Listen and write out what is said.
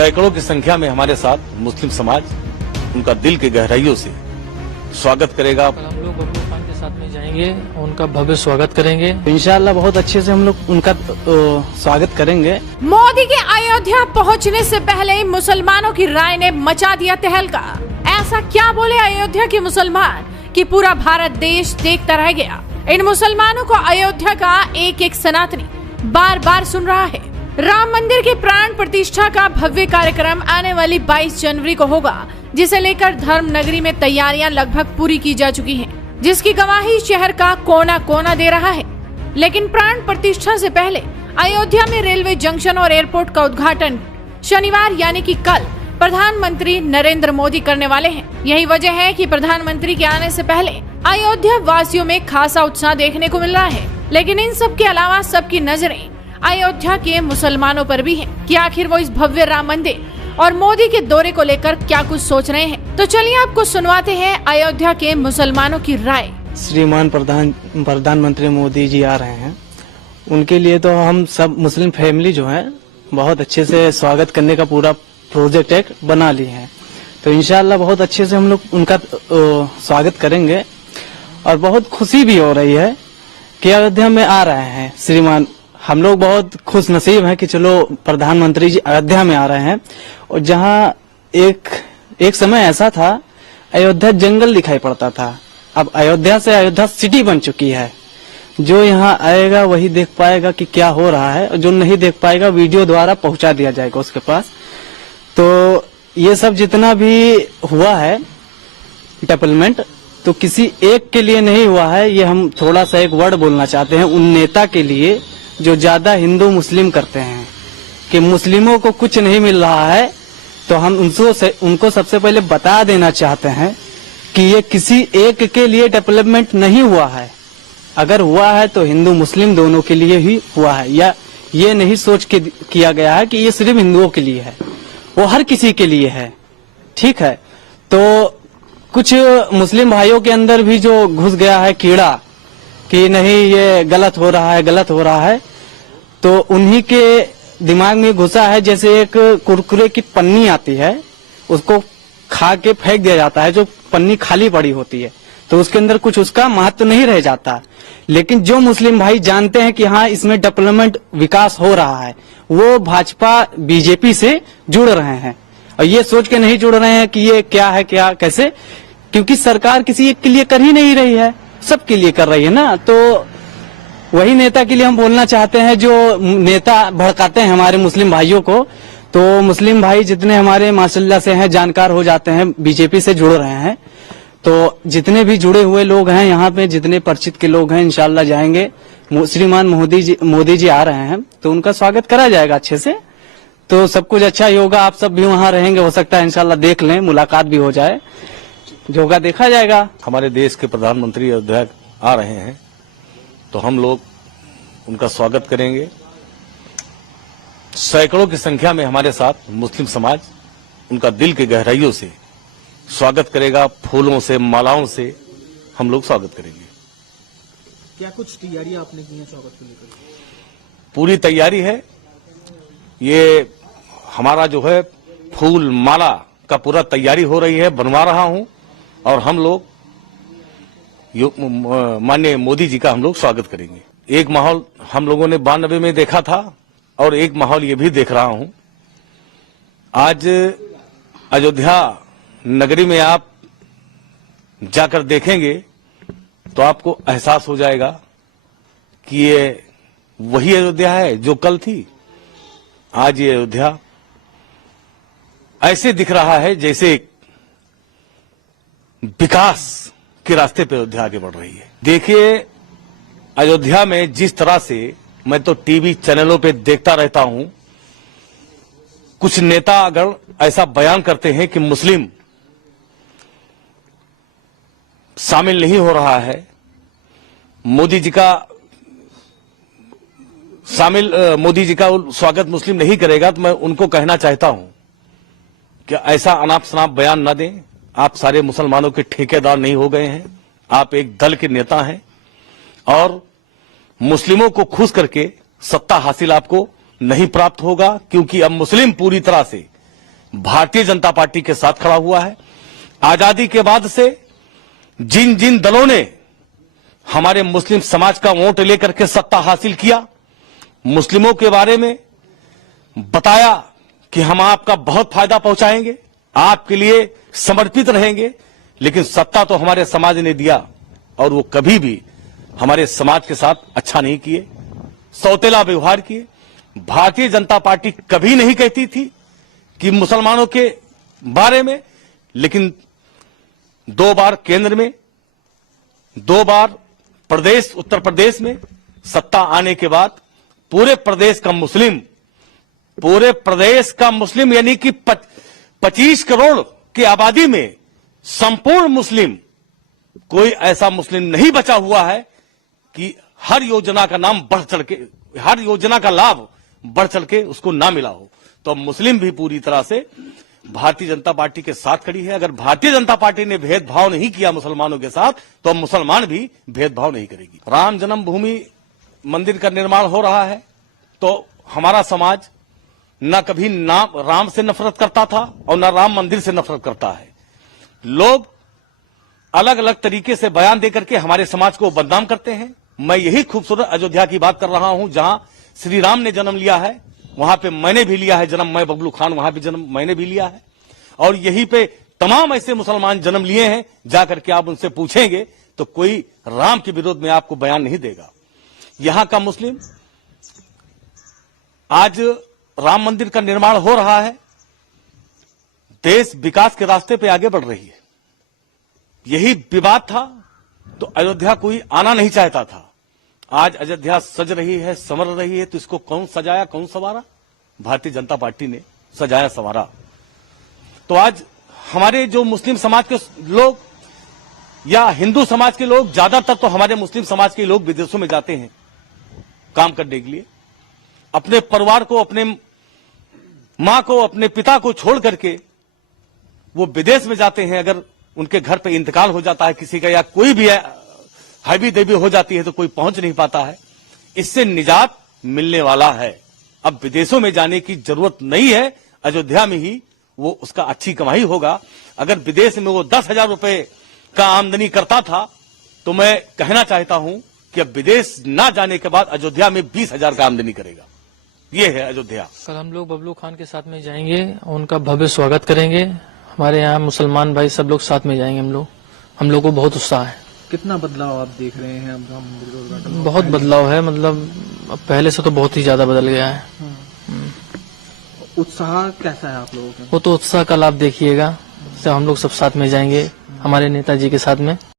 सैकड़ों की संख्या में हमारे साथ मुस्लिम समाज उनका दिल के गहराइयों से स्वागत करेगा। हम लोग बबलू खान के साथ में जाएंगे, उनका भव्य स्वागत करेंगे। इंशाअल्लाह बहुत अच्छे से हम लोग उनका स्वागत करेंगे। मोदी के अयोध्या पहुंचने से पहले ही मुसलमानों की राय ने मचा दिया तहलका। ऐसा क्या बोले अयोध्या के मुसलमान कि पूरा भारत देश देखता रह गया। इन मुसलमानों को अयोध्या का एक एक सनातनी बार बार सुन रहा है। राम मंदिर की प्राण प्रतिष्ठा का भव्य कार्यक्रम आने वाली 22 जनवरी को होगा, जिसे लेकर धर्म नगरी में तैयारियां लगभग पूरी की जा चुकी हैं, जिसकी गवाही शहर का कोना कोना दे रहा है। लेकिन प्राण प्रतिष्ठा से पहले अयोध्या में रेलवे जंक्शन और एयरपोर्ट का उद्घाटन शनिवार यानी कि कल प्रधानमंत्री नरेंद्र मोदी करने वाले हैं। यही वजह है कि प्रधानमंत्री के आने से पहले अयोध्या वासियों में खासा उत्साह देखने को मिल रहा है। लेकिन इन सब के अलावा सबकी नजरें अयोध्या के मुसलमानों पर भी हैं कि आखिर वो इस भव्य राम मंदिर और मोदी के दौरे को लेकर क्या कुछ सोच रहे हैं। तो चलिए आपको सुनवाते हैं अयोध्या के मुसलमानों की राय। श्रीमान प्रधानमंत्री मोदी जी आ रहे हैं, उनके लिए तो हम सब मुस्लिम फैमिली जो है बहुत अच्छे से स्वागत करने का पूरा प्रोजेक्ट एक बना ली है। तो इंशाअल्लाह बहुत अच्छे से हम लोग उनका स्वागत करेंगे और बहुत खुशी भी हो रही है कि अयोध्या में आ रहे हैं श्रीमान। हम लोग बहुत खुश नसीब हैं कि चलो प्रधानमंत्री जी अयोध्या में आ रहे हैं। और जहां एक समय ऐसा था अयोध्या जंगल दिखाई पड़ता था, अब अयोध्या से अयोध्या सिटी बन चुकी है। जो यहाँ आएगा वही देख पाएगा कि क्या हो रहा है, और जो नहीं देख पाएगा वीडियो द्वारा पहुंचा दिया जाएगा उसके पास। तो ये सब जितना भी हुआ है डेवलपमेंट, तो किसी एक के लिए नहीं हुआ है। ये हम थोड़ा सा एक वर्ड बोलना चाहते हैं उन नेता के लिए जो ज्यादा हिंदू मुस्लिम करते हैं कि मुस्लिमों को कुछ नहीं मिल रहा है। तो हम उनको सबसे पहले बता देना चाहते हैं कि ये किसी एक के लिए डेवलपमेंट नहीं हुआ है। अगर हुआ है तो हिंदू मुस्लिम दोनों के लिए ही हुआ है, या ये नहीं सोच के किया गया है कि ये सिर्फ हिंदुओं के लिए है, वो हर किसी के लिए है। ठीक है, तो कुछ मुस्लिम भाइयों के अंदर भी जो घुस गया है कीड़ा कि नहीं ये गलत हो रहा है, गलत हो रहा है, तो उन्हीं के दिमाग में घुसा है। जैसे एक कुरकुरे की पन्नी आती है, उसको खा के फेंक दिया जाता है, जो पन्नी खाली पड़ी होती है, तो उसके अंदर कुछ उसका महत्व नहीं रह जाता। लेकिन जो मुस्लिम भाई जानते हैं कि हाँ इसमें डेवलपमेंट विकास हो रहा है, वो भाजपा बीजेपी से जुड़ रहे हैं। और ये सोच के नहीं जुड़ रहे हैं कि ये क्या है क्या कैसे, क्योंकि सरकार किसी एक के लिए कर ही नहीं रही है, सबके लिए कर रही है ना। तो वही नेता के लिए हम बोलना चाहते हैं जो नेता भड़काते हैं हमारे मुस्लिम भाइयों को। तो मुस्लिम भाई जितने हमारे माशाल्लाह से हैं, जानकार हो जाते हैं, बीजेपी से जुड़ रहे हैं। तो जितने भी जुड़े हुए लोग हैं यहाँ पे, जितने परिचित के लोग हैं, इंशाल्लाह जाएंगे। श्रीमान मोदी जी आ रहे हैं तो उनका स्वागत करा जाएगा अच्छे से। तो सब कुछ अच्छा ही होगा। आप सब भी वहाँ रहेंगे, हो सकता है इंशाल्लाह देख लें, मुलाकात भी हो जाए, जो होगा देखा जाएगा। हमारे देश के प्रधानमंत्री अयोध्या आ रहे हैं तो हम लोग उनका स्वागत करेंगे। सैकड़ों की संख्या में हमारे साथ मुस्लिम समाज उनका दिल के गहराइयों से स्वागत करेगा। फूलों से, मालाओं से हम लोग स्वागत करेंगे। क्या कुछ तैयारियां आपने की हैं स्वागत को लेकर? पूरी तैयारी है। ये हमारा जो है फूल माला का पूरा तैयारी हो रही है, बनवा रहा हूं। और हम लोग माननीय मोदी जी का हम लोग स्वागत करेंगे। एक माहौल हम लोगों ने 92 में देखा था और एक माहौल ये भी देख रहा हूं। आज अयोध्या नगरी में आप जाकर देखेंगे तो आपको एहसास हो जाएगा कि ये वही अयोध्या है जो कल थी। आज ये अयोध्या ऐसे दिख रहा है जैसे विकास के रास्ते पे अयोध्या आगे बढ़ रही है। देखिए अयोध्या में जिस तरह से मैं तो टीवी चैनलों पे देखता रहता हूं, कुछ नेता अगर ऐसा बयान करते हैं कि मुस्लिम शामिल नहीं हो रहा है, मोदी जी का स्वागत मुस्लिम नहीं करेगा, तो मैं उनको कहना चाहता हूं कि ऐसा अनाप शनाप बयान न दें। आप सारे मुसलमानों के ठेकेदार नहीं हो गए हैं, आप एक दल के नेता हैं और मुस्लिमों को खुश करके सत्ता हासिल आपको नहीं प्राप्त होगा, क्योंकि अब मुस्लिम पूरी तरह से भारतीय जनता पार्टी के साथ खड़ा हुआ है। आजादी के बाद से जिन जिन दलों ने हमारे मुस्लिम समाज का वोट लेकर के सत्ता हासिल किया, मुस्लिमों के बारे में बताया कि हम आपका बहुत फायदा पहुंचाएंगे, आपके लिए समर्पित रहेंगे, लेकिन सत्ता तो हमारे समाज ने दिया और वो कभी भी हमारे समाज के साथ अच्छा नहीं किए, सौतेला व्यवहार किए। भारतीय जनता पार्टी कभी नहीं कहती थी कि मुसलमानों के बारे में, लेकिन 2 बार केंद्र में, 2 बार प्रदेश उत्तर प्रदेश में सत्ता आने के बाद पूरे प्रदेश का मुस्लिम यानी कि 25 करोड़ की आबादी में संपूर्ण मुस्लिम, कोई ऐसा मुस्लिम नहीं बचा हुआ है कि हर योजना का नाम बढ़ चढ़ के, हर योजना का लाभ बढ़ चढ़ के उसको ना मिला हो। तो मुस्लिम भी पूरी तरह से भारतीय जनता पार्टी के साथ खड़ी है। अगर भारतीय जनता पार्टी ने भेदभाव नहीं किया मुसलमानों के साथ, तो मुसलमान भी भेदभाव नहीं करेगी। राम जन्मभूमि मंदिर का निर्माण हो रहा है, तो हमारा समाज न कभी राम से नफरत करता था और न राम मंदिर से नफरत करता है। लोग अलग अलग तरीके से बयान देकर के हमारे समाज को बदनाम करते हैं। मैं यही खूबसूरत अयोध्या की बात कर रहा हूं, जहां श्री राम ने जन्म लिया है, वहां पे मैंने भी लिया है जन्म, मैं बबलू खान वहां भी जन्म मैंने भी लिया है। और यहीं पे तमाम ऐसे मुसलमान जन्म लिए हैं, जाकर के आप उनसे पूछेंगे तो कोई राम के विरोध में आपको बयान नहीं देगा। यहां का मुस्लिम, आज राम मंदिर का निर्माण हो रहा है, देश विकास के रास्ते पे आगे बढ़ रही है। यही विवाद था तो अयोध्या कोई आना नहीं चाहता था। आज अयोध्या सज रही है, संवर रही है, तो इसको कौन सजाया, कौन संवारा? भारतीय जनता पार्टी ने सजाया संवारा। तो आज हमारे जो मुस्लिम समाज के लोग या हिंदू समाज के लोग, ज्यादातर तो हमारे मुस्लिम समाज के लोग विदेशों में जाते हैं काम करने के लिए, अपने परिवार को, अपने मां को, अपने पिता को छोड़ करके वो विदेश में जाते हैं। अगर उनके घर पे इंतकाल हो जाता है किसी का, या कोई भी हैवी देवी हो जाती है, तो कोई पहुंच नहीं पाता है। इससे निजात मिलने वाला है। अब विदेशों में जाने की जरूरत नहीं है, अयोध्या में ही वो उसका अच्छी कमाई होगा। अगर विदेश में वो 10,000 रुपए का आमदनी करता था, तो मैं कहना चाहता हूं कि अब विदेश ना जाने के बाद अयोध्या में 20,000 का आमदनी करेगा। ये है अयोध्या। कल हम लोग बबलू खान के साथ में जाएंगे, उनका भव्य स्वागत करेंगे। हमारे यहाँ मुसलमान भाई सब लोग साथ में जाएंगे। हम लोग को बहुत उत्साह है। कितना बदलाव आप देख रहे हैं अब राम मंदिर का उद्घाटन? बहुत बदलाव है, मतलब अब पहले से तो बहुत ही ज्यादा बदल गया है। उत्साह कैसा है आप लोगों का? वो तो उत्साह कल आप देखिएगा, जब हम लोग सब साथ में जाएंगे हमारे नेताजी के साथ में।